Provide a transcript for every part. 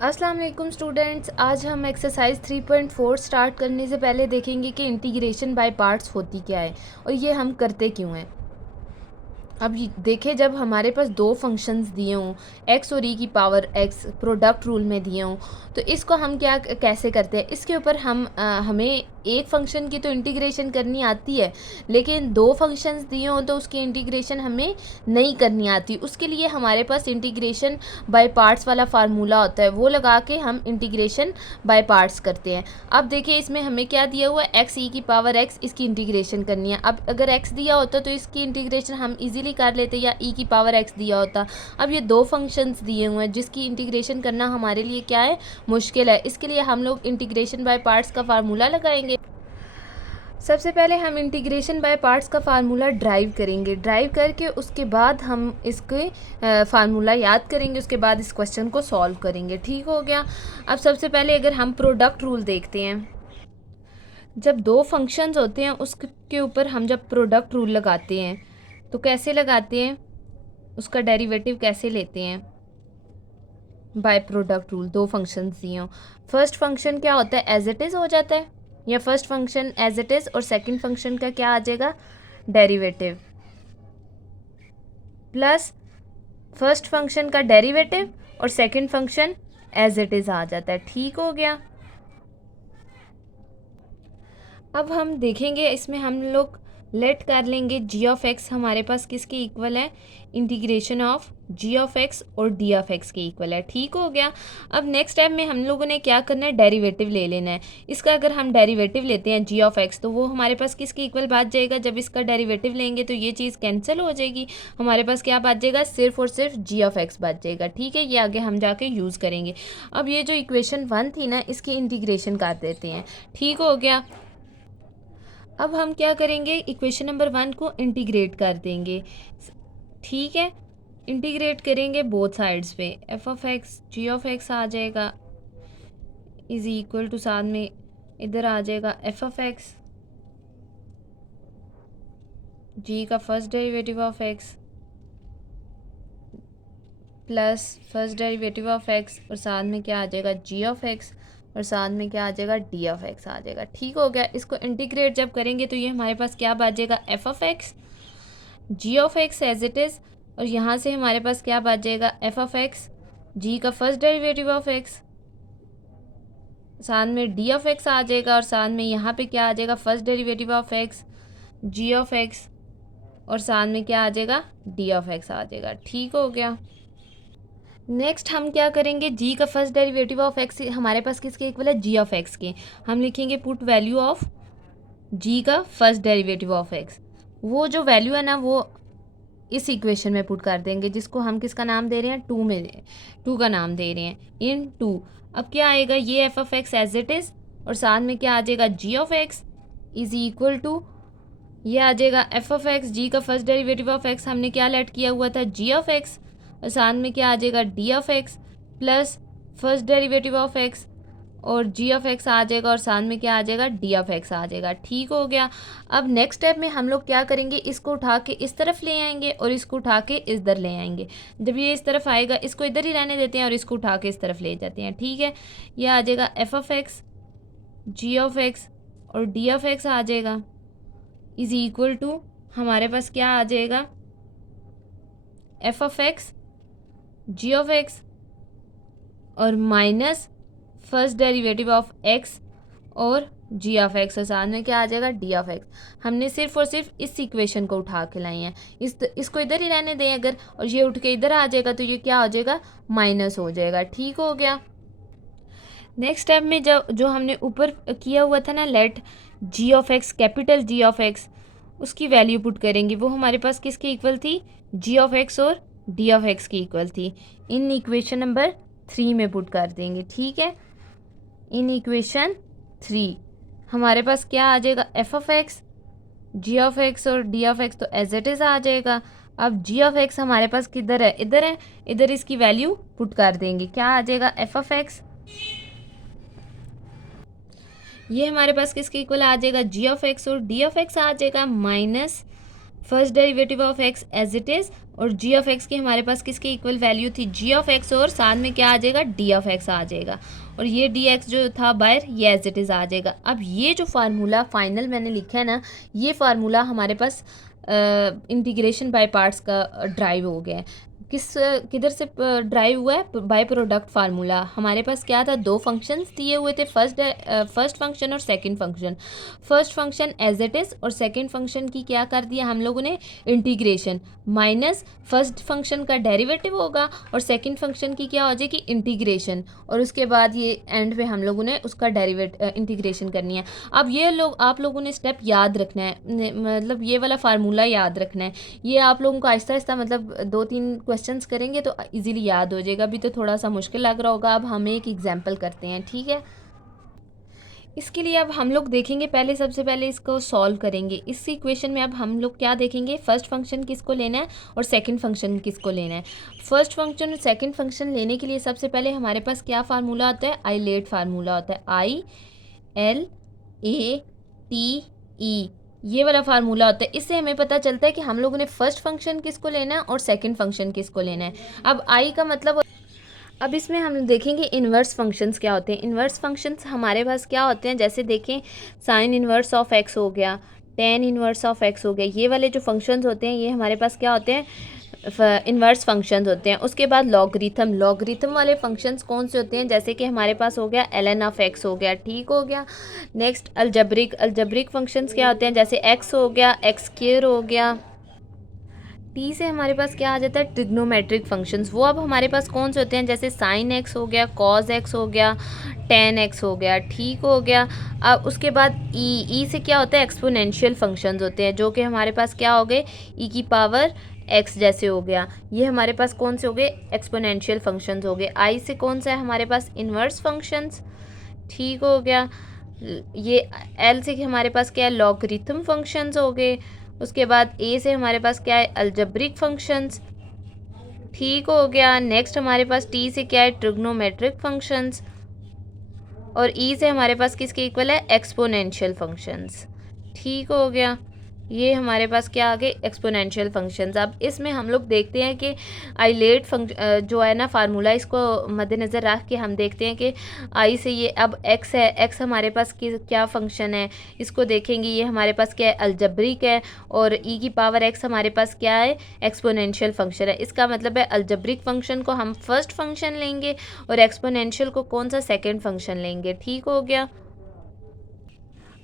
अस्सलाम वालेकुम स्टूडेंट्स। आज हम एक्सरसाइज 3.4 स्टार्ट करने से पहले देखेंगे कि इंटीग्रेशन बाय पार्ट्स होती क्या है और ये हम करते क्यों हैं। अब देखें, जब हमारे पास दो फंक्शंस दिए हों, एक्स और ई की पावर एक्स प्रोडक्ट रूल में दिए हों, तो इसको हम क्या कैसे करते हैं। इसके ऊपर हमें एक फ़ंक्शन की तो इंटीग्रेशन करनी आती है, लेकिन दो फंक्शंस दिए हों तो उसकी इंटीग्रेशन हमें नहीं करनी आती। उसके लिए हमारे पास इंटीग्रेशन बाय पार्ट्स वाला फार्मूला होता है, वो लगा के हम इंटीग्रेशन बाय पार्ट्स करते हैं। अब देखिए, इसमें हमें क्या दिया हुआ है, एक्स ई की पावर एक्स, इसकी इंटीग्रेशन करनी है। अब अगर एक्स दिया होता तो इसकी इंटीग्रेशन हम इजीली कर लेते, या ई की पावर एक्स दिया होता। अब ये दो फंक्शंस दिए हुए हैं जिसकी इंटीग्रेशन करना हमारे लिए क्या है, मुश्किल है। इसके लिए हम लोग इंटीग्रेशन बाय पार्ट्स का फार्मूला लगाएंगे। सबसे पहले हम इंटीग्रेशन बाय पार्ट्स का फार्मूला ड्राइव करेंगे। ड्राइव करके उसके बाद हम इसके फार्मूला याद करेंगे, उसके बाद इस क्वेश्चन को सॉल्व करेंगे। ठीक हो गया। अब सबसे पहले अगर हम प्रोडक्ट रूल देखते हैं, जब दो फंक्शंस होते हैं उसके ऊपर हम जब प्रोडक्ट रूल लगाते हैं तो कैसे लगाते हैं, उसका डेरिवेटिव कैसे लेते हैं। बाय प्रोडक्ट रूल, दो फंक्शंस दिए हों, फर्स्ट फंक्शन क्या होता है, एज इट इज़ हो जाता है, या first function as it is और सेकंड फंक्शन का क्या आ जाएगा, डेरिवेटिव, प्लस फर्स्ट फंक्शन का डेरिवेटिव और second function as it is आ जाता है। ठीक हो गया। अब हम देखेंगे, इसमें हम लोग लेट कर लेंगे जी ऑफ एक्स हमारे पास किसके इक्वल है, integration of g of x और डी ऑफ एक्स के इक्वल है। ठीक हो गया। अब नेक्स्ट स्टेप में हम लोगों ने क्या करना है, डेरिवेटिव ले लेना है। इसका अगर हम डेरिवेटिव लेते हैं जी ऑफ एक्स, तो वो हमारे पास किसके इक्वल बच जाएगा, जब इसका डेरिवेटिव लेंगे तो ये चीज़ कैंसिल हो जाएगी, हमारे पास क्या बच जाएगा, सिर्फ और सिर्फ जी ऑफ एक्स बच जाएगा। ठीक है, ये आगे हम जाके यूज़ करेंगे। अब ये जो इक्वेशन 1 थी ना, इसकी इंटीग्रेशन कर देते हैं। ठीक हो गया। अब हम क्या करेंगे, इक्वेशन नंबर 1 को इंटीग्रेट कर देंगे। ठीक है, इंटीग्रेट करेंगे बोथ साइड्स पे, F of x ji of x आ जाएगा इज इक्वल टू, साथ में इधर आ जाएगा एफ ऑफ एक्स जी का first derivative of X plus first derivative of x, और साथ में क्या आ जाएगा, जी ऑफ एक्स, और साथ में क्या आ जाएगा, डी ऑफ एक्स आ जाएगा। ठीक हो गया। इसको इंटीग्रेट जब करेंगे तो ये हमारे पास क्या बच जाएगा, F of x ji of x as it is, और यहाँ से हमारे पास क्या बच जाएगा, एफ ऑफ एक्स जी का फर्स्ट डेरिवेटिव ऑफ एक्स, साथ में डी ऑफ एक्स आ जाएगा, और साथ में यहाँ पे क्या आ जाएगा, first derivative of x ji of x, और साथ में क्या आ जाएगा, डी ऑफ एक्स आ जाएगा। ठीक हो गया। नेक्स्ट हम क्या करेंगे, जी का फर्स्ट डेरिवेटिव ऑफ एक्स हमारे पास किसके इक्वल है, जी ऑफ एक्स के। हम लिखेंगे पुट वैल्यू ऑफ जी का फर्स्ट डेरिवेटिव ऑफ एक्स। वो जो वैल्यू है ना, वो इस इक्वेशन में पुट कर देंगे, जिसको हम किसका नाम दे रहे हैं, टू का नाम दे रहे हैं, इन टू। अब क्या आएगा, ये F of x as it is, और साथ में क्या आ जाएगा, जी of X is equal to, ये आ जाएगा एफ ऑफ एक्स जी का फर्स्ट डेरिवेटिव ऑफ एक्स, हमने क्या लेट किया हुआ था, जी ऑफ एक्स, और साथ में क्या आ जाएगा, D of X plus first derivative of x और जी ऑफ एक्स आ जाएगा, और साथ में क्या आ जाएगा, डी ऑफ एक्स आ जाएगा। ठीक हो गया। अब नेक्स्ट स्टेप में हम लोग क्या करेंगे, इसको उठा के इस तरफ ले आएंगे और इसको उठा के इधर ले आएंगे। जब ये इस तरफ आएगा, इसको इधर ही रहने देते हैं और इसको उठा के इस तरफ ले जाते हैं। ठीक है, ये आ जाएगा F of x ji of x और डी ऑफ एक्स आ जाएगा इज इक्वल टू, हमारे पास क्या आ जाएगा, F of x ji of x और minus first derivative of x और जी ऑफ एक्स, और साथ में क्या आ जाएगा, डी ऑफ एक्स। हमने सिर्फ और सिर्फ इस इक्वेशन को उठा के लाए हैं, इसको इधर ही रहने दें अगर, और ये उठ के इधर आ जाएगा तो ये क्या हो जाएगा, माइनस हो जाएगा। ठीक हो गया। नेक्स्ट स्टेप में जो हमने ऊपर किया हुआ था ना, let g of x, capital g of x, उसकी वैल्यू पुट करेंगे। वो हमारे पास किसके इक्वल थी, जी ऑफ एक्स और डी ऑफ एक्स की इक्वल थी। इन इक्वेशन नंबर 3 में पुट कर देंगे। ठीक है, इन इक्वेशन 3 हमारे पास क्या आ जाएगा, F of x ji of x और डी ऑफ एक्स तो एज इट इज़ आ जाएगा। अब जी ऑफ एक्स हमारे पास किधर है, इधर है, इधर इसकी वैल्यू पुट कर देंगे। क्या आ जाएगा, एफ ऑफ एक्स, ये हमारे पास किसके इक्वल आ जाएगा, जी ऑफ एक्स, और डी ऑफ एक्स आ जाएगा minus first derivative of x as it is, और जी ऑफ एक्स की हमारे पास किसके इक्वल वैल्यू थी, जी ऑफ एक्स, और साथ में क्या आ जाएगा, डी ऑफ एक्स आ जाएगा, और ये डी एक्स जो था बाहर ये एज इट इज़ आ जाएगा। अब ये जो फार्मूला फाइनल मैंने लिखा है ना, ये फार्मूला हमारे पास इंटीग्रेशन बाय पार्ट्स का ड्राइव हो गया है। किधर से ड्राइव हुआ है, बाय प्रोडक्ट फार्मूला। हमारे पास क्या था, दो फंक्शंस दिए हुए थे, फर्स्ट फंक्शन और second function. First function as it is और सेकंड फंक्शन की क्या कर दिया हम लोगों ने, इंटीग्रेशन, माइनस फर्स्ट फंक्शन का डेरिवेटिव होगा और सेकंड फंक्शन की क्या हो जाएगी, इंटीग्रेशन, और उसके बाद ये एंड पे हम लोगों ने उसका इंटीग्रेशन करनी है। अब ये लोग आप लोगों ने स्टेप याद रखना है, मतलब ये वाला फार्मूला याद रखना है। ये आप लोगों को आहिस्ता आहिस्ता मतलब 2-3 क्वेश्चंस करेंगे तो इजीली याद हो जाएगा। अभी तो थोड़ा सा मुश्किल लग रहा होगा। अब हम एक एग्जांपल करते हैं, ठीक है। इसके लिए अब हम लोग देखेंगे, पहले सबसे पहले इसको सॉल्व करेंगे। इस इक्वेशन में अब हम लोग क्या देखेंगे, फर्स्ट फंक्शन किसको लेना है और सेकंड फंक्शन किसको लेना है। फर्स्ट फंक्शन और सेकंड फंक्शन लेने के लिए सबसे पहले हमारे पास क्या फार्मूला होता है, आईलेट फार्मूला होता है, ILATE, ये वाला फार्मूला होता है। इससे हमें पता चलता है कि हम लोगों ने फर्स्ट फंक्शन किसको लेना है और सेकंड फंक्शन किसको लेना है। अब आई का मतलब, अब इसमें हम देखेंगे इन्वर्स फंक्शंस क्या होते हैं। इन्वर्स फंक्शंस हमारे पास क्या होते हैं, जैसे देखें साइन इन्वर्स ऑफ एक्स हो गया, टेन इन्वर्स ऑफ एक्स हो गया, ये वाले जो फंक्शंस होते हैं ये हमारे पास क्या होते हैं, इन्वर्स फंक्शंस होते हैं। उसके बाद लॉगरिथम वाले फंक्शंस कौन से होते हैं, जैसे कि हमारे पास हो गया ln ऑफ एक्स हो गया, ठीक हो गया। नेक्स्ट अल्जब्रिक फंक्शंस क्या होते हैं, जैसे एक्स हो गया, एक्स स्क्वायर हो गया। टी से हमारे पास क्या आ जाता है, ट्रिग्नोमेट्रिक फंक्शंस। वो अब हमारे पास कौन से होते हैं, जैसे साइन एक्स हो गया, कॉज एक्स हो गया, टेन एक्स हो गया, ठीक हो गया। अब उसके बाद ई से क्या होता है, एक्सपोनेंशियल फंक्शंस होते हैं, जो कि हमारे पास क्या हो गए, ई की पावर एक्स जैसे हो गया। ये हमारे पास कौन से हो गए, एक्सपोनेंशियल फंक्शंस हो गए। आई से कौन सा है हमारे पास, इन्वर्स फंक्शंस, ठीक हो गया। ये एल से हमारे पास क्या है, लॉगरिथम फंक्शंस हो गए। उसके बाद ए से हमारे पास क्या है, अलजेब्रिक फंक्शंस, ठीक हो गया। नेक्स्ट हमारे पास टी से क्या है, ट्रिग्नोमेट्रिक फंक्शंस, और ई से हमारे पास किसके इक्वल है, एक्सपोनेंशियल फंक्शंस, ठीक हो गया। ये हमारे पास क्या आ गए, एक्सपोनेंशियल फंक्शंस। अब इसमें हम लोग देखते हैं कि आइलेट जो है ना फार्मूला, इसको मद्देनज़र रख के हम देखते हैं कि आई से ये अब एक्स है, एक्स हमारे पास क्या फंक्शन है, इसको देखेंगे। ये हमारे पास क्या है, अलजब्रिक है, और ई की पावर एक्स हमारे पास क्या है, एक्सपोनेंशियल फंक्शन है। इसका मतलब है अलजब्रिक फंक्शन को हम फर्स्ट फंक्शन लेंगे और एक्सपोनेंशियल को कौन सा, सेकेंड फंक्शन लेंगे, ठीक हो गया।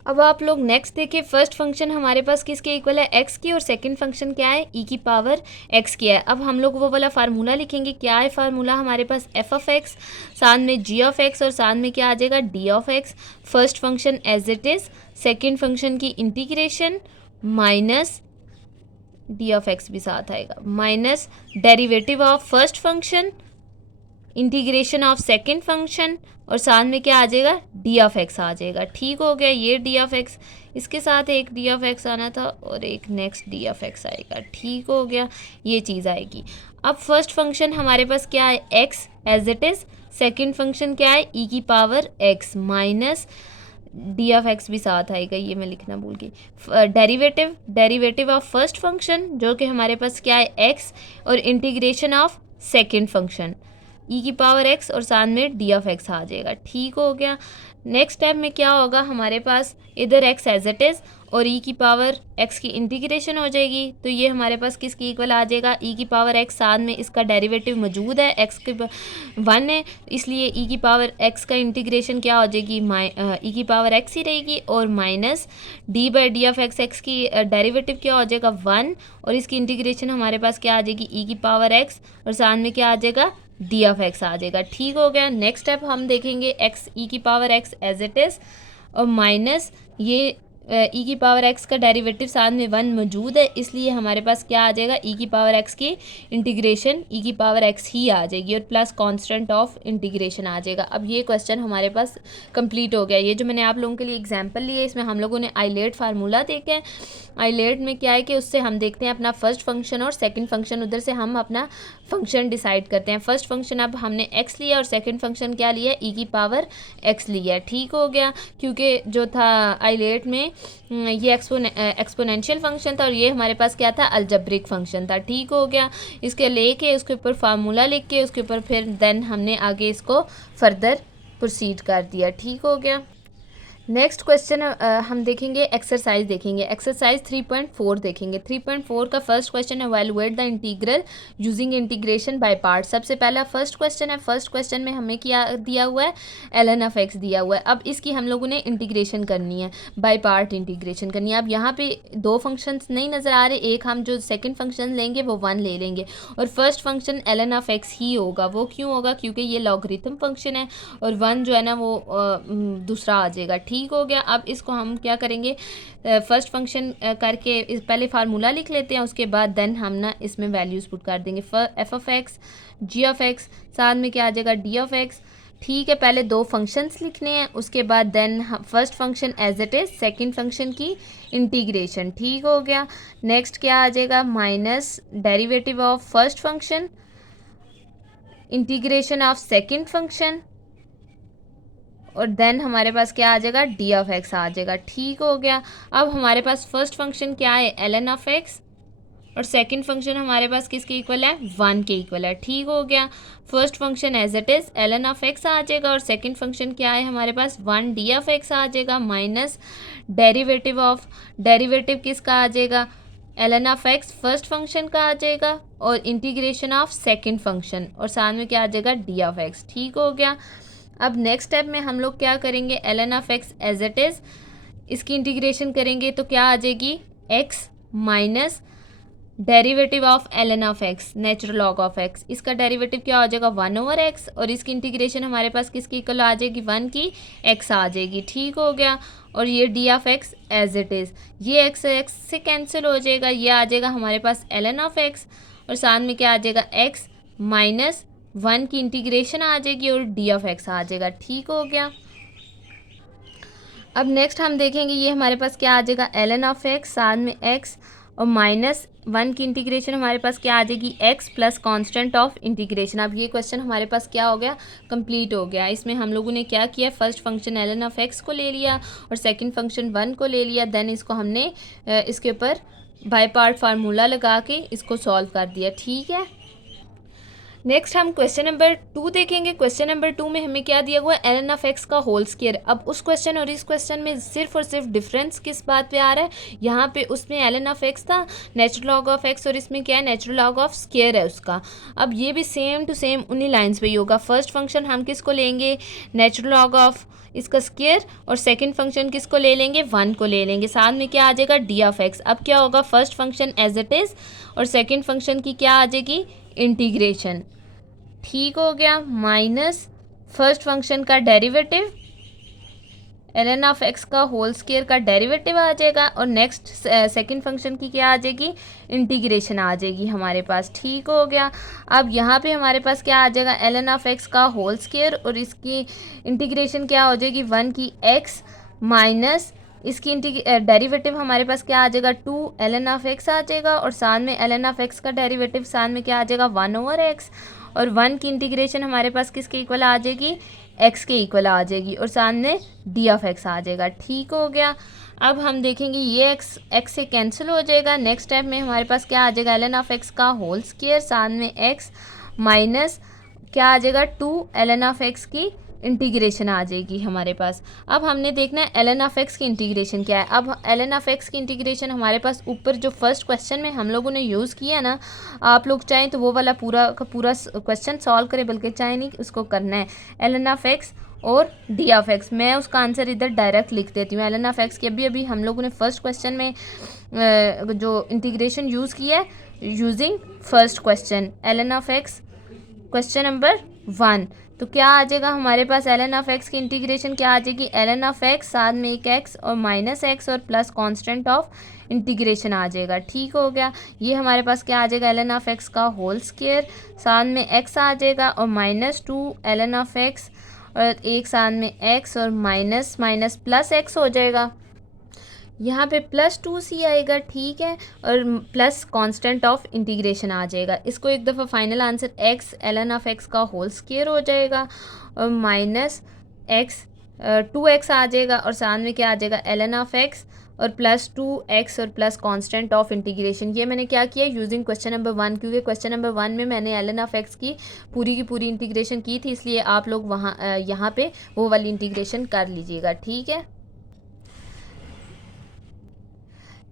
अब आप लोग नेक्स्ट देखिए, फर्स्ट फंक्शन हमारे पास किसके इक्वल है, एक्स की, और सेकंड फंक्शन क्या है, ई की पावर एक्स की है। अब हम लोग वो वाला फार्मूला लिखेंगे। क्या है फार्मूला हमारे पास, एफ ऑफ एक्स, साथ में जी ऑफ एक्स, और साथ में क्या आ जाएगा, D of X. First function as it is, second function की integration, minus D of x भी साथ आएगा, minus derivative of first function, integration of second function, और साथ में क्या आ जाएगा, डी ऑफ एक्स आ जाएगा, ठीक हो गया। ये डी ऑफ एक्स, इसके साथ एक डी ऑफ एक्स आना था और एक नेक्स्ट डी ऑफ एक्स आएगा, ठीक हो गया। ये चीज़ आएगी। अब फर्स्ट फंक्शन हमारे पास क्या है, x as it is, second function क्या है, ई की power x, minus D of x भी साथ आएगा, ये मैं लिखना भूल गई। डेरिवेटिव ऑफ फर्स्ट फंक्शन जो कि हमारे पास क्या है, एक्स, और इंटीग्रेशन ऑफ सेकेंड फंक्शन, ई की पावर एक्स, और साथ में डी ऑफ एक्स आ जाएगा, ठीक हो गया। नेक्स्ट स्टेप में क्या होगा, हमारे पास इधर एक्स एज इट इज़ और ई की पावर एक्स की इंटीग्रेशन हो जाएगी, तो ये हमारे पास किसकी इक्वल आ जाएगा, ई की पावर एक्स, साथ में इसका डेरिवेटिव मौजूद है, एक्स के 1 है, इसलिए ई की पावर एक्स का इंटीग्रेशन क्या हो जाएगी, ई की पावर एक्स ही रहेगी, और minus D by D of x, x की डेरिवेटिव क्या हो जाएगा 1, और इसकी इंटीग्रेशन हमारे पास क्या आ जाएगी, ई की पावर एक्स, और साथ में क्या आ जाएगा, डी ऑफ एक्स आ जाएगा, ठीक हो गया। नेक्स्ट स्टेप हम देखेंगे, एक्स ई की power x as it is, और माइनस ये ई की पावर एक्स का डेरिवेटिव साथ में 1 मौजूद है, इसलिए हमारे पास क्या आ जाएगा, ई की पावर एक्स की इंटीग्रेशन ई की पावर एक्स ही आ जाएगी, और प्लस कांस्टेंट ऑफ इंटीग्रेशन आ जाएगा। अब ये क्वेश्चन हमारे पास कंप्लीट हो गया। ये जो मैंने आप लोगों के लिए एग्जांपल लिए, इसमें हम लोगों ने आइलेट फार्मूला देखे हैं। आइलेट में क्या है कि उससे हम देखते हैं अपना फर्स्ट फंक्शन और सेकंड फंक्शन, उधर से हम अपना फंक्शन डिसाइड करते हैं। फर्स्ट फंक्शन अब हमने एक्स लिया और सेकंड फंक्शन क्या लिया, ई की पावर एक्स लिया, ठीक हो गया। क्योंकि जो था आइलेट में ये एक्सपोनेंशियल फंक्शन था और ये हमारे पास क्या था, अलजेब्रिक फंक्शन था। ठीक हो गया। इसके लेके उसके ऊपर फार्मूला लिख के उसके ऊपर फिर देन हमने आगे इसको फर्दर प्रोसीड कर दिया। ठीक हो गया। नेक्स्ट क्वेश्चन हम देखेंगे, एक्सरसाइज देखेंगे। एक्सरसाइज 3.4 देखेंगे। 3.4 का फर्स्ट क्वेश्चन है valuate the integral using integration by part. सबसे पहला फर्स्ट क्वेश्चन है। फर्स्ट क्वेश्चन में हमें क्या दिया हुआ है, ln ऑफ x दिया हुआ है। अब इसकी हम लोगों ने इंटीग्रेशन करनी है, बाय पार्ट इंटीग्रेशन करनी है। अब यहाँ पे दो फंक्शंस नहीं नज़र आ रहे, एक हम जो सेकेंड फंक्शन लेंगे वो 1 ले लेंगे और first function ln of x ही होगा। वो क्यों होगा, क्योंकि ये लॉगरिथम फंक्शन है और 1 जो है ना वो दूसरा आ जाएगा। ठीक हो गया। अब इसको हम क्या करेंगे, फर्स्ट फंक्शन करके पहले फार्मूला लिख लेते हैं, उसके बाद देन हम ना इसमें वैल्यूज़ पुट कर देंगे। F of x, ji of x, साथ में क्या आ जाएगा, डी ऑफ एक्स। ठीक है, पहले दो फंक्शंस लिखने हैं, उसके बाद then first function as it is, second function की इंटीग्रेशन। ठीक हो गया। नेक्स्ट क्या आ जाएगा, minus derivative of first function, integration of second function और देन हमारे पास क्या आ जाएगा, डी ऑफ एक्स आ जाएगा। ठीक हो गया। अब हमारे पास फर्स्ट फंक्शन क्या है, ln ऑफ एक्स और सेकंड फंक्शन हमारे पास किसके इक्वल है, 1 के इक्वल है। ठीक हो गया। First function as it is ln of x आ जाएगा और सेकंड फंक्शन क्या है हमारे पास, 1 डी ऑफ एक्स आ जाएगा माइनस डेरिवेटिव किसका आ जाएगा, ln of X first function का आ जाएगा और इंटीग्रेशन ऑफ सेकंड फंक्शन और साथ में क्या आ जाएगा, डी ऑफ एक्स। ठीक हो गया। अब नेक्स्ट स्टेप में हम लोग क्या करेंगे, ln of x as it is, इसकी इंटीग्रेशन करेंगे तो क्या आ जाएगी, x minus derivative of ln of x, natural log of x। इसका डेरिवेटिव क्या हो जाएगा, 1/x और इसकी इंटीग्रेशन हमारे पास किसकी इक्वल आ जाएगी, 1 की x आ जाएगी। ठीक हो गया। और ये d of x as it is, ये x से कैंसिल हो जाएगा, ये आ जाएगा हमारे पास ln ऑफ एक्स और साथ में क्या आ जाएगा, x माइनस 1 की इंटीग्रेशन आ जाएगी और डी ऑफ एक्स आ जाएगा। ठीक हो गया। अब नेक्स्ट हम देखेंगे, ये हमारे पास क्या आ जाएगा, ln ऑफ एक्स साथ में x और माइनस 1 की इंटीग्रेशन हमारे पास क्या आ जाएगी, x plus constant of integration. अब ये क्वेश्चन हमारे पास क्या हो गया, कंप्लीट हो गया। इसमें हम लोगों ने क्या किया, first function ln of x को ले लिया और सेकंड फंक्शन 1 को ले लिया, देन इसको हमने इसके ऊपर बाय पार्ट फार्मूला लगा के इसको सॉल्व कर दिया। ठीक है। नेक्स्ट हम क्वेश्चन नंबर 2 देखेंगे। क्वेश्चन नंबर 2 में हमें क्या दिया हुआ है, ln ऑफ एक्स का होल स्क्वायर। अब उस क्वेश्चन और इस क्वेश्चन में सिर्फ और सिर्फ डिफरेंस किस बात पे आ रहा है, यहाँ पे उसमें ln ऑफ एक्स था नेचुरल लॉग ऑफ एक्स और इसमें क्या है, नेचुरल लॉग ऑफ स्क्वायर है उसका। अब ये भी सेम टू सेम उन्हीं लाइन्स पे ही होगा। फर्स्ट फंक्शन हम किसको लेंगे, नेचुरल लॉग ऑफ इसका स्क्वायर और सेकंड फंक्शन किसको ले लेंगे, 1 को ले लेंगे। साथ में क्या आ जाएगा, डी ऑफ एक्स। अब क्या होगा, first function as it is और सेकंड फंक्शन की क्या आ जाएगी, इंटीग्रेशन। ठीक हो गया। माइनस फर्स्ट फंक्शन का डेरिवेटिव, ln ऑफ एक्स का होल स्क्वायर का डेरिवेटिव आ जाएगा और नेक्स्ट सेकंड फंक्शन की क्या आ जाएगी, इंटीग्रेशन आ जाएगी हमारे पास। ठीक हो गया। अब यहाँ पे हमारे पास क्या आ जाएगा, ln ऑफ एक्स का होल स्क्वायर और इसकी इंटीग्रेशन क्या हो जाएगी, 1 की x माइनस इसकी डेरिवेटिव हमारे पास क्या आ जाएगा, 2 ln ऑफ एक्स आ जाएगा और साथ में ln ऑफ एक्स का डेरिवेटिव साथ में क्या आ जाएगा, 1/x और 1 की इंटीग्रेशन हमारे पास किसके इक्वल आ जाएगी, x के इक्वल आ जाएगी और सामने डी ऑफ एक्स आ जाएगा। ठीक हो गया। अब हम देखेंगे ये x से कैंसिल हो जाएगा। नेक्स्ट स्टेप में हमारे पास क्या आ जाएगा, ln ऑफ एक्स का होल स्क्वायर साथ में x माइनस क्या आ जाएगा, 2 ln ऑफ एक्स की इंटीग्रेशन आ जाएगी हमारे पास। अब हमने देखना है ln ऑफ एक्स की इंटीग्रेशन क्या है। अब ln ऑफ एक्स की इंटीग्रेशन हमारे पास ऊपर जो फर्स्ट क्वेश्चन में हम लोगों ने यूज़ किया ना, आप लोग चाहें तो वो वाला पूरा का पूरा क्वेश्चन सॉल्व करें, बल्कि चाहे नहीं उसको करना है ln ऑफ एक्स और डी ऑफ एक्स। मैं उसका आंसर इधर डायरेक्ट लिख देती हूँ। ln ऑफ एक्स की अभी हम लोगों ने फर्स्ट क्वेश्चन में जो इंटीग्रेशन यूज़ किया है using first question ln of x question number 1, तो क्या आ जाएगा हमारे पास, ln ऑफ एक्स की इंटीग्रेशन क्या आ जाएगी, ln ऑफ एक्स साथ में एक x और माइनस x और प्लस कांस्टेंट ऑफ इंटीग्रेशन आ जाएगा। ठीक हो गया। ये हमारे पास क्या आ जाएगा, ln ऑफ एक्स का होल स्क्वायर साथ में x आ जाएगा और माइनस 2 ln ऑफ एक्स और एक साथ में x और माइनस माइनस प्लस x हो जाएगा। यहाँ पे +2c आएगा। ठीक है। और प्लस कांस्टेंट ऑफ इंटीग्रेशन आ जाएगा। इसको एक दफ़ा final answer x ln of x का होल स्क्वायर हो जाएगा और माइनस x 2x आ जाएगा और साथ में क्या आ जाएगा, ln ऑफ x और प्लस 2x और प्लस कांस्टेंट ऑफ इंटीग्रेशन। ये मैंने क्या किया यूजिंग क्वेश्चन नंबर 1, क्योंकि क्वेश्चन नंबर 1 में मैंने ln ऑफ x की पूरी इंटीग्रेशन की थी, इसलिए आप लोग वहाँ यहाँ पे वो वाली इंटीग्रेशन कर लीजिएगा, ठीक है।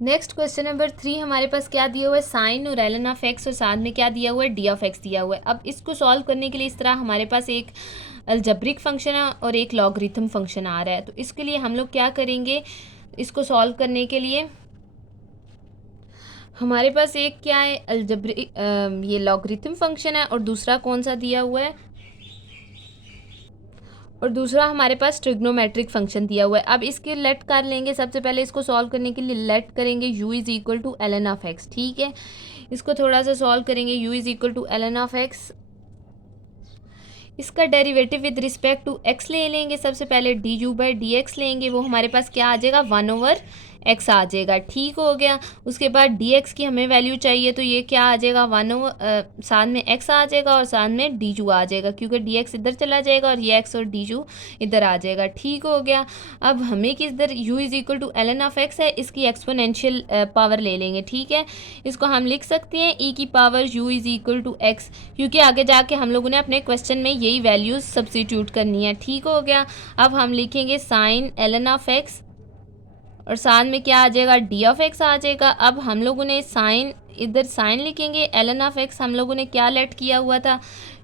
नेक्स्ट क्वेश्चन नंबर 3 हमारे पास क्या दिया हुआ है, साइन और ln ऑफ x और साथ में क्या दिया हुआ है, डी ऑफ एक्स दिया हुआ है। अब इसको सॉल्व करने के लिए इस तरह हमारे पास एक अलजेब्रिक फंक्शन है और एक लॉगरिथम फंक्शन आ रहा है। तो इसके लिए हम लोग क्या करेंगे, इसको सॉल्व करने के लिए हमारे पास एक क्या है अलजेब्रिक ये लॉगरिथम फंक्शन है और दूसरा कौन सा दिया हुआ है, और दूसरा हमारे पास ट्रिग्नोमेट्रिक फंक्शन दिया हुआ है। अब इसके लेट कर लेंगे, सबसे पहले इसको सॉल्व करने के लिए लेट करेंगे u is equal to ln of x, ठीक है। इसको थोड़ा सा सॉल्व करेंगे, u is equal to ln of x, इसका derivative with respect to x ले लेंगे। सबसे पहले d u by d x लेंगे, वो हमारे पास क्या आ जाएगा 1/x आ जाएगा, ठीक हो गया। उसके बाद dx की हमें वैल्यू चाहिए, तो ये क्या आ जाएगा साथ में x आ जाएगा और साथ में डी यू आ जाएगा, क्योंकि dx इधर चला जाएगा और ये x और डी यू इधर आ जाएगा, ठीक हो गया। अब हमें किधर u is equal to ln of x है, इसकी एक्सपोनेंशियल पावर ले लेंगे, ठीक है। इसको हम लिख सकते हैं e की power u is equal to x, क्योंकि आगे जाके हम लोगों ने अपने क्वेश्चन में यही वैल्यूज़ सब्स्टिट्यूट करनी है, ठीक हो गया। अब हम लिखेंगे साइन ln ऑफ x और साथ में क्या आ जाएगा डी ऑफ एक्स आ जाएगा। अब हम लोगों ने साइन, इधर साइन लिखेंगे, ln ऑफ एक्स हम लोगों ने क्या लेट किया हुआ था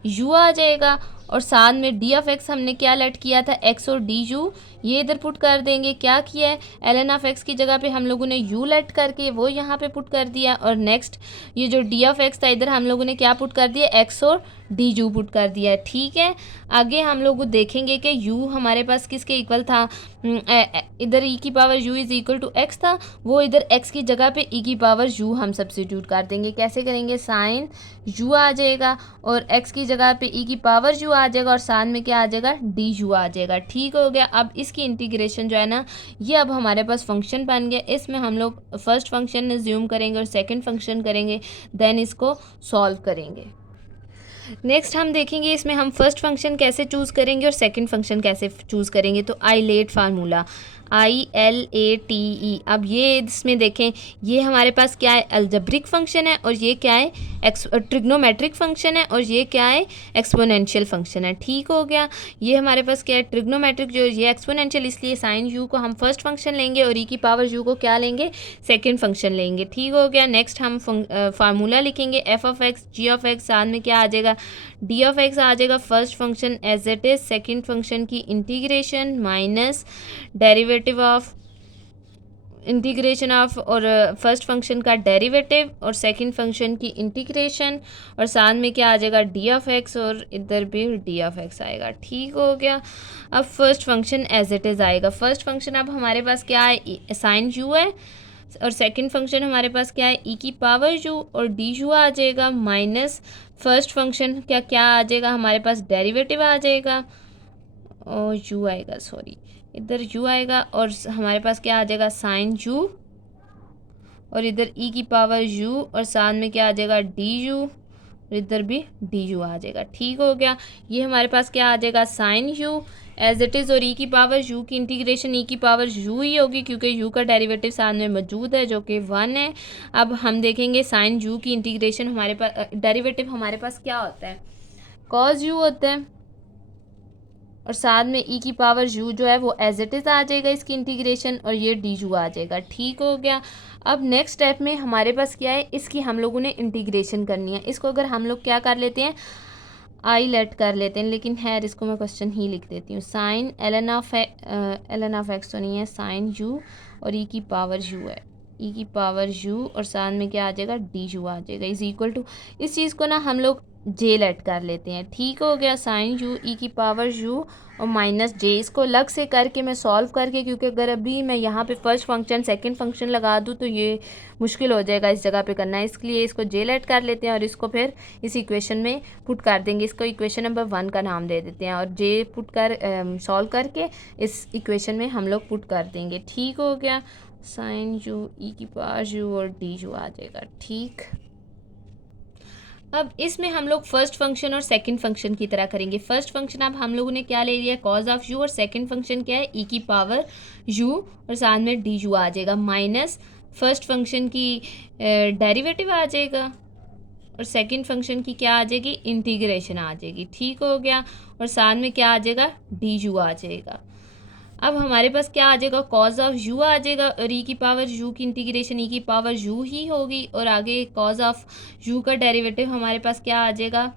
u आ जाएगा, और साथ में डी ऑफ एक्स हमने क्या लेट किया था x और डी यू, ये इधर पुट कर देंगे। क्या किया है ln ऑफ एक्स की जगह पे हम लोगों ने u लेट करके वो यहाँ पे पुट कर दिया, और नेक्स्ट ये जो डी ऑफ एक्स था इधर हम लोगों ने क्या पुट कर दिया x और डी यू पुट कर दिया है, ठीक है। आगे हम लोग देखेंगे कि u हमारे पास किसके इक्वल था, इधर e की power u is equal to x था, वो इधर x की जगह पे e की पावर u हम सब्स्टिट्यूट कर देंगे। कैसे करेंगे, साइन u आ जाएगा और x की जगह पे e की पावर u आ जाएगा और साथ में क्या आ जाएगा डी यू आ जाएगा, ठीक हो गया। अब इसकी इंटीग्रेशन जो है ना, ये अब हमारे पास फंक्शन बन गया। इसमें हम लोग फर्स्ट फंक्शन एज्यूम करेंगे और सेकंड फंक्शन करेंगे, देन इसको सॉल्व करेंगे। नेक्स्ट हम देखेंगे इसमें हम फर्स्ट फंक्शन कैसे चूज़ करेंगे और सेकंड फंक्शन कैसे चूज़ करेंगे। तो आइलेट फार्मूला ILATE, अब ये इसमें देखें, ये हमारे पास क्या है अलजेब्रिक फंक्शन है और ये क्या है ट्रिग्नोमेट्रिक फंक्शन है और ये क्या है एक्सपोनेंशियल फंक्शन है, ठीक हो गया। ये हमारे पास क्या है ट्रिग्नोमेट्रिक, जो ये एक्सपोनेंशियल, इसलिए साइन यू को हम फर्स्ट फंक्शन लेंगे और ई की पावर यू को क्या लेंगे सेकेंड फंक्शन लेंगे, ठीक हो गया। नेक्स्ट हम फार्मूला लिखेंगे f of x ji of x, साथ में क्या आ जाएगा डी ऑफ एक्स आ जाएगा first function as it is, second function की integration minus derivative of integration of और फर्स्ट फंक्शन का डेरिवेटिव और सेकंड फंक्शन की इंटीग्रेशन, और साथ में क्या आ जाएगा डी ऑफ एक्स और इधर भी डी ऑफ एक्स आएगा, ठीक हो गया। अब first function as it is आएगा। फर्स्ट फंक्शन अब हमारे पास क्या है साइन यू है और सेकंड फंक्शन हमारे पास क्या है ई की पावर यू और डी यू आ जाएगा माइनस फर्स्ट फंक्शन क्या क्या आ जाएगा हमारे पास डेरिवेटिव आ जाएगा और यू आएगा, सॉरी इधर यू आएगा और हमारे पास क्या आ जाएगा साइन यू और इधर ई की पावर यू और साथ में क्या आ जाएगा डी यू और इधर भी डी यू आ जाएगा, ठीक हो गया। ये हमारे पास क्या आ जाएगा sine u as it is और ई की पावर यू की इंटीग्रेशन ई की पावर यू ही होगी क्योंकि यू का डेरिवेटिव सामने मौजूद है जो कि 1 है। अब हम देखेंगे साइन यू की इंटीग्रेशन हमारे पास डेरिवेटिव हमारे पास क्या होता है कॉज यू होता है और साथ में ई की पावर यू जो है वो एज इट इज़ आ जाएगा इसकी इंटीग्रेशन और ये डी यू आ जाएगा, ठीक हो गया। अब नेक्स्ट स्टेप में हमारे पास क्या है इसकी हम लोगों ने इंटीग्रेशन करनी है। इसको अगर हम लोग क्या कर लेते हैं आई लेट कर लेते हैं, लेकिन खैर इसको मैं क्वेश्चन ही लिख देती हूँ। साइन एलन ऑफ एक्स तो नहीं है, साइन यू और ई की पावर यू है, ई की पावर यू और साथ में क्या आ जाएगा डी यू आ जाएगा इज इक्वल टू, इस चीज़ को ना हम लोग जे लेट कर लेते हैं, ठीक हो गया। साइन यू ई की पावर यू और माइनस जे, इसको अलग से करके मैं सॉल्व करके, क्योंकि अगर अभी मैं यहाँ पे फर्स्ट फंक्शन सेकंड फंक्शन लगा दूँ तो ये मुश्किल हो जाएगा इस जगह पे करना, इसलिए इसको जे लेट कर लेते हैं और इसको फिर इस इक्वेशन में पुट कर देंगे। इसको इक्वेशन नंबर 1 का नाम दे देते हैं और जे पुट कर सॉल्व करके इस इक्वेशन में हम लोग पुट कर देंगे, ठीक हो गया। साइन यू ई की पावर यू और डी यू आ जाएगा, ठीक। अब इसमें हम लोग फर्स्ट फंक्शन और सेकंड फंक्शन की तरह करेंगे। फर्स्ट फंक्शन अब हम लोगों ने क्या ले लिया, कॉज ऑफ यू, और सेकंड फंक्शन क्या है, ई की पावर यू और साथ में डी यू आ जाएगा, माइनस फर्स्ट फंक्शन की डेरिवेटिव आ जाएगा और सेकंड फंक्शन की क्या आ जाएगी, इंटीग्रेशन आ जाएगी। ठीक हो गया, और साथ में क्या आ जाएगा, डी यू आ जाएगा। अब हमारे पास क्या आ जाएगा, कॉज ऑफ यू आ जाएगा और ई की पावर यू की इंटीग्रेशन ई की पावर यू ही होगी, और आगे कॉज ऑफ यू का डेरिवेटिव हमारे पास क्या आ जाएगा,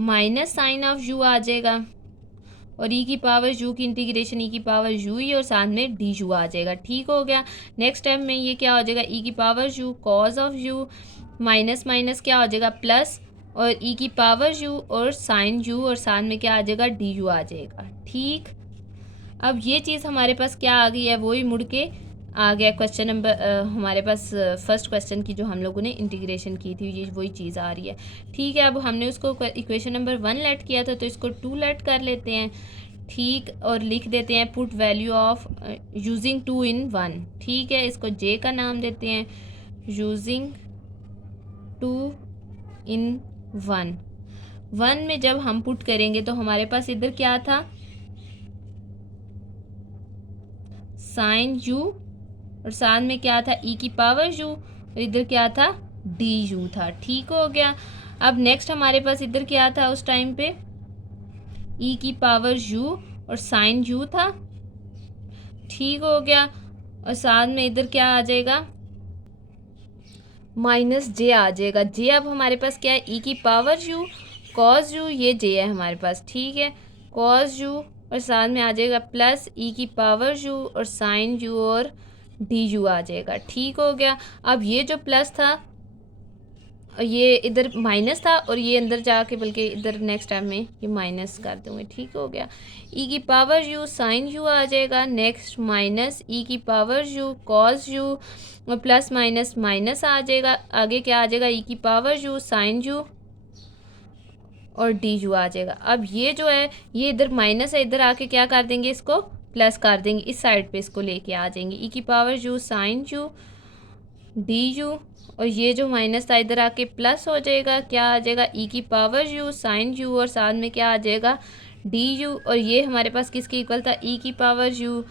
माइनस साइन ऑफ यू आ जाएगा, और ई की पावर यू की इंटीग्रेशन ई की पावर यू ही और साथ में डी यू आ जाएगा। ठीक हो गया। नेक्स्ट स्टेप में ये क्या हो जाएगा, ई की power you cause of you minus minus क्या हो जाएगा प्लस, और ई की पावर यू और साइन यू और साथ में क्या आ जाएगा, डी यू आ जाएगा। ठीक, अब ये चीज़ हमारे पास क्या आ गई है, वही मुड़ के आ गया क्वेश्चन नंबर हमारे पास फर्स्ट क्वेश्चन की जो हम लोगों ने इंटीग्रेशन की थी, ये वही चीज़ आ रही है। ठीक है, अब हमने उसको इक्वेशन नंबर 1 लेट किया था तो इसको 2 लेट कर लेते हैं। ठीक, और लिख देते हैं put value of using 2 in 1। ठीक है, इसको जे का नाम देते हैं, यूजिंग 2 in 1। 1 में जब हम पुट करेंगे तो हमारे पास इधर क्या था, साइन यू और साथ में क्या था, ई की पावर यू, और इधर क्या था, डी यू था। ठीक हो गया। अब नेक्स्ट हमारे पास इधर क्या था उस टाइम पे, ई की पावर यू और साइन यू था। ठीक हो गया, और साथ में इधर क्या आ जाएगा, माइनस जे आ जाएगा। जे अब हमारे पास क्या है, ई की पावर यू कॉज यू, ये जे है हमारे पास। ठीक है, कॉज यू और साथ में आ जाएगा प्लस ई की पावर यू और साइन यू और डी यू आ जाएगा। ठीक हो गया। अब ये जो प्लस था ये इधर माइनस था और ये अंदर जाके बल्कि इधर नेक्स्ट टाइम में ये माइनस कर दूँगी। ठीक हो गया, ई की पावर यू साइन यू आ जाएगा, नेक्स्ट माइनस ई की पावर यू कॉस यू और प्लस माइनस माइनस आ जाएगा, आगे क्या आ जाएगा, ई की पावर यू साइन यू और डी यू आ जाएगा। अब ये जो है ये इधर माइनस है, इधर आके क्या कर देंगे, इसको प्लस कर देंगे, इस साइड पे इसको लेके आ जाएंगे, ई की power you sine U D you, और ये जो माइनस था इधर आके प्लस हो जाएगा, क्या आ जाएगा, ई की पावर यू साइन यू और साथ में क्या आ जाएगा, डी यू, और ये हमारे पास किसके इक्वल था, ई की power you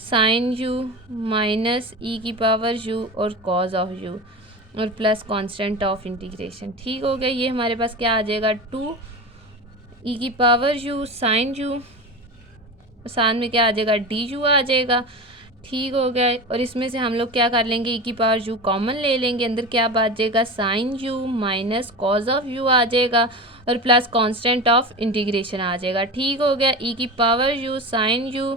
sine U minus E की पावर यू और कॉज ऑफ यू और प्लस कांस्टेंट ऑफ इंटीग्रेशन। ठीक हो गया, ये हमारे पास क्या आ जाएगा, 2 ई की पावर यू साइन यू, साथ में क्या आ जाएगा, डी यू आ जाएगा। ठीक हो गया, और इसमें से हम लोग क्या कर लेंगे, ई की पावर यू कॉमन ले लेंगे, अंदर क्या बच जाएगा, sine U minus cos of U आ जाएगा और प्लस कांस्टेंट ऑफ इंटीग्रेशन आ जाएगा। ठीक हो गया, ई की power you sine U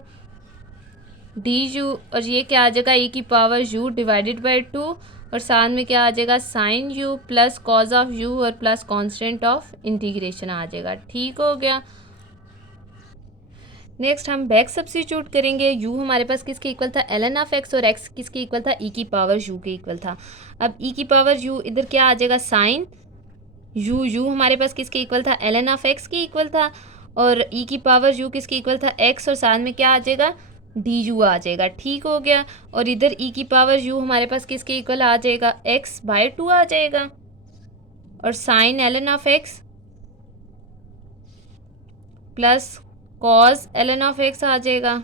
D you, और ये क्या आ जाएगा, ई की पावर यू डिवाइडेड बाई 2 और साथ में क्या आ जाएगा, sine u plus cos of you और प्लस कांस्टेंट ऑफ इंटीग्रेशन आ जाएगा। ठीक हो गया। नेक्स्ट हम बैक सब्स्टिट्यूट करेंगे। यू हमारे पास किसके इक्वल था, ln ऑफ एक्स, और एक्स किसके इक्वल था, ई की पावर यू के इक्वल था। अब ई की पावर यू इधर क्या आ जाएगा, साइन यू, यू हमारे पास किसके इक्वल था, ln ऑफ एक्स के इक्वल था, और ई की पावर यू किसके इक्वल था, एक्स, और साथ में क्या आ जाएगा, डी यू आ जाएगा। ठीक हो गया, और इधर ई की पावर यू हमारे पास किसके इक्वल आ जाएगा, एक्स बाय 2 आ जाएगा, और sine ln of X plus cos ln of x आ जाएगा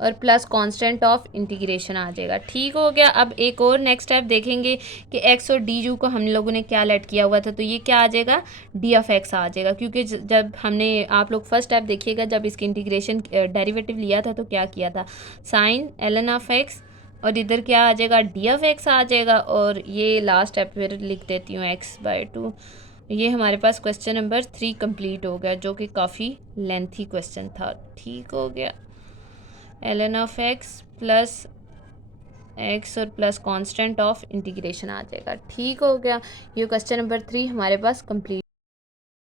और प्लस कांस्टेंट ऑफ इंटीग्रेशन आ जाएगा। ठीक हो गया। अब एक और नेक्स्ट स्टेप देखेंगे कि एक्स और डी यू को हम लोगों ने क्या लेट किया हुआ था, तो ये क्या आ जाएगा, डी ऑफ एक्स आ जाएगा, क्योंकि जब हमने आप लोग फर्स्ट स्टेप देखिएगा जब इसकी इंटीग्रेशन डेरिवेटिव लिया था तो क्या किया था, साइन ln ऑफ एक्स और इधर क्या आ जाएगा, डी ऑफ एक्स आ जाएगा, और ये लास्ट स्टेप फिर लिख देती हूँ एक्स बाय 2। ये हमारे पास क्वेश्चन नंबर 3 कंप्लीट हो गया, जो कि काफ़ी लेंथी क्वेश्चन था। ठीक हो गया, ln of X plus x और प्लस कांस्टेंट ऑफ इंटीग्रेशन आ जाएगा। ठीक हो गया, ये क्वेश्चन नंबर 3 हमारे पास कंप्लीट।